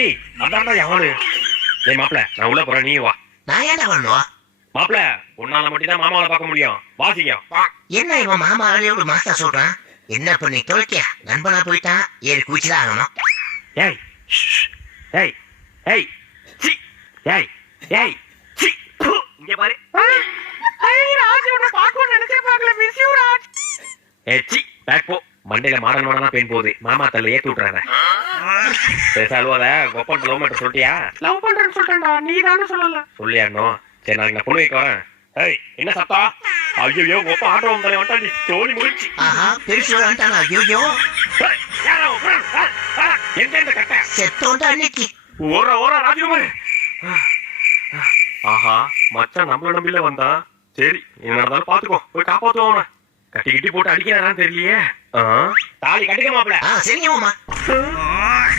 ஏய் அதான்டா யாரு? ஏய் மாப்ள நான் உள்ள போறேன், நீ வா. நான் ஏன்டா வரணும்? மாப்ள உன்னால மட்டும் தான் மாமாவை பார்க்க முடியும், வாசிக்கும். என்ன இவன் மாமா எவ்வளவு மாசா சொல்றான்? என்ன பண்ணி தொலைக்கியா? நண்பனா போயிட்டான், ஏறி குச்சிதான் ஆகணும். ஏய் ஏய் ஏய் சி ஏய் ஏய் சி இங்க பாரு. ஏய் ராஜ் உன்னை பார்க்கணும்னு நினைச்சே பார்க்கல, மிஸ் யூ ராஜ். ஏய் சி பேக் போ, மண்டையில மாடனா பெயின் போகுது, மாமா தள்ள ஏத்தி விட்டுறாத. பேசாலுவாத கோப்பன் லவ் மட்டும் சொல்லிட்டியா? லவ் பண்றேன்னு சொல்றேன்டா, நீ தானே சொல்லல. சொல்லியானோ? சரி நாளைக்கு நான் பொண்ணு வைக்க வரேன். ஏய் என்ன சத்தா? ஐயோ கோப்பா ஆட்டோ வந்தாலே வந்துட்டாடி, சோழி முடிச்சு. ஆஹா பெருசு வந்துட்டானா? ஐயோ எங்க இந்த கட்ட செத்தோண்டா அன்னைக்கு. ஓரா ஓரா ராஜகுமார். ஆஹா மச்சான் நம்மள நம்பில வந்தா. சரி என்ன நடந்தாலும் பாத்துக்கோ, போய் காப்பாத்துவோம் அவனை. கட்டி கிட்டி போட்டு அடிக்கிறாரான்னு தெரியலையே. தாலி கட்டிக்க மாப்ள. சரிங்க மாமா.